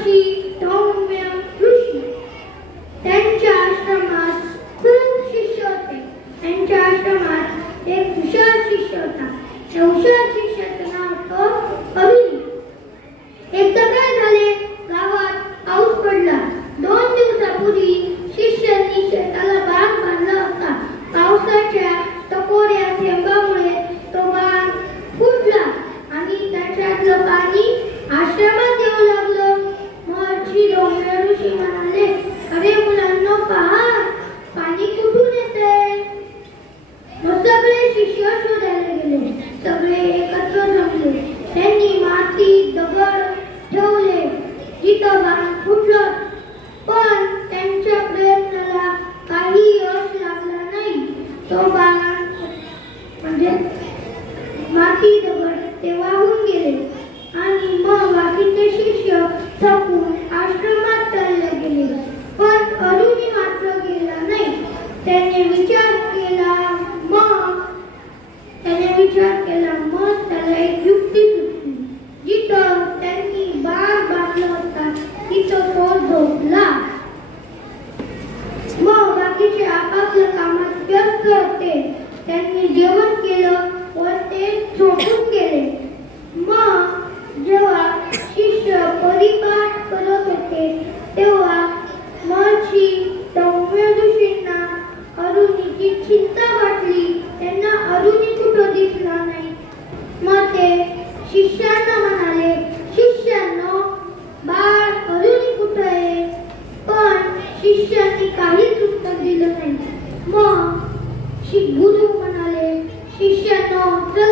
महर्षी धौम्य ऋषी त्यांच्या आश्रमात खूप शिष्य होते. त्यांच्या आश्रमात एक हुशार शिष्य होता. त्या हुशार शिष्याचं नाव होतं अरुणी. एकदा काय झाले, गावात पाऊस पडला. 2 दिवसापूर्वी शिष्यांनी शेताला बांध बांधला होता. पावसाच्या टपोऱ्या थेंबामुळे तो बांध फुटला आणि त्याच्यातलं पाणी आश्रमात येऊ लागलं. महर्षी धौम्य ऋषी म्हणाले, अरे मुलांनो, पहा, पाणी कुठून येतंय? मग सगळे शिष्य शोधायला गेले. सगळे एकत्र जमले. त्यांनी माती दगड ठेवले जिथं बांध फुटलं, पण त्यांच्या प्रयत्नाला काही यश लागलं नाही. तो बांध म्हणजे माती दगड ते वाहून गेले आणि मग बाकीचे शिष्य थकून आश्रमात चालले गेले. पण अरुणी मात्र गेला नाही. त्याने विचार केला. मग त्याला एक युक्ती सुचली. जिथं त्यांनी बाग बांधला होता तिथं तो झोपला. मग बाकीचे आपापल्या कामात व्यस्त होते. त्यांनी जेवण केलं व ते झोपून गेले. मग जेव्हा शिष्य परिपाठ करत होते तेव्हा महर्षी धौम्य ऋषींना अरुणीची चिंता वाटली. त्यांना अरुणी कुठं दिसला नाही. मग ते शिष्यांना म्हणाले, शिष्यांनो, बाळ अरुणी कुठं आहे? पण शिष्यांनी काहीच उत्तर दिलं नाही. मग गुरु म्हणाले, शिष्यांनो, चला